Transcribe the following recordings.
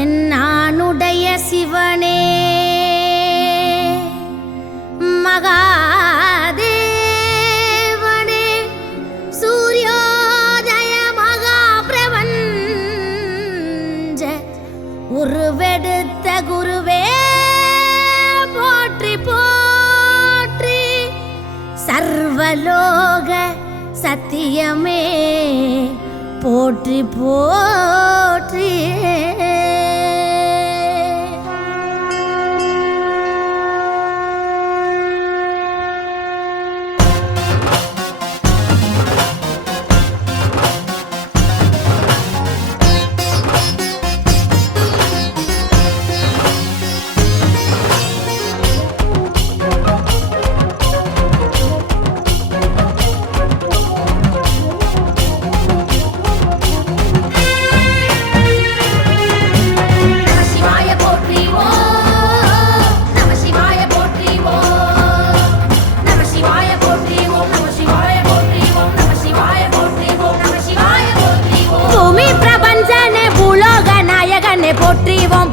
என் நானுடைய சிவனே மகாதேவனே சூரியோதய மகாபிரபஞ்ச உருவெடுத்த குருவே போற்றி போற்றி. சர்வலோக சத்தியமே போற்றி போற்றி.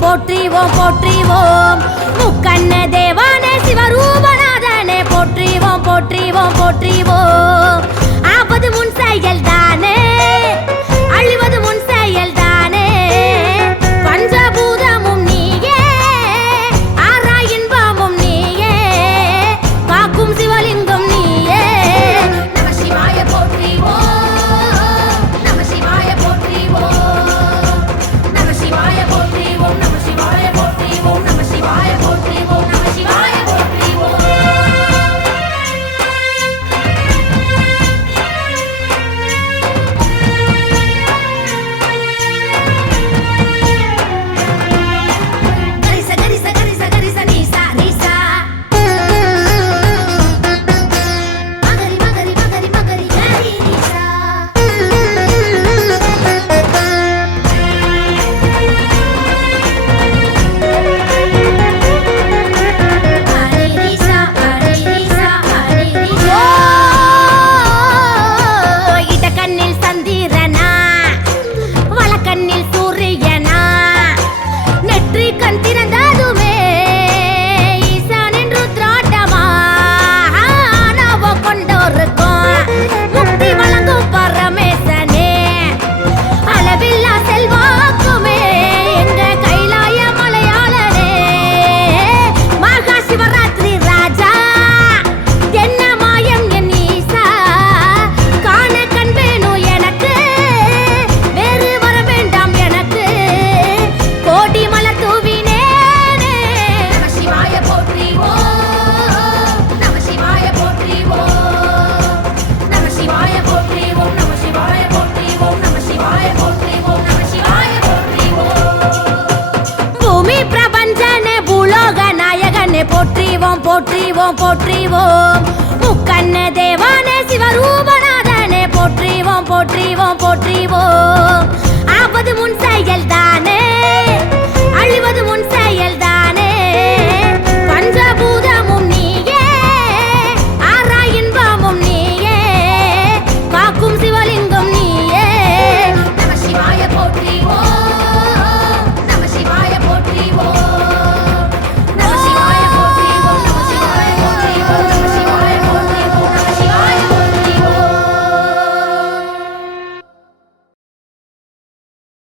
போற்றிவோம் போற்றிவோம். முக்கண்ண தேவானே சிவரூபநாதனே போற்றிவோம் போற்றிவோம் போற்றிவோம். ஆபது முன் செயல் দিব না போற்றிவோம். போற்றிவோம் முக்கண்ண தேவானே சிவரூபநாதனே போற்றிவோம் போற்றிவோம் போற்றிவோம்.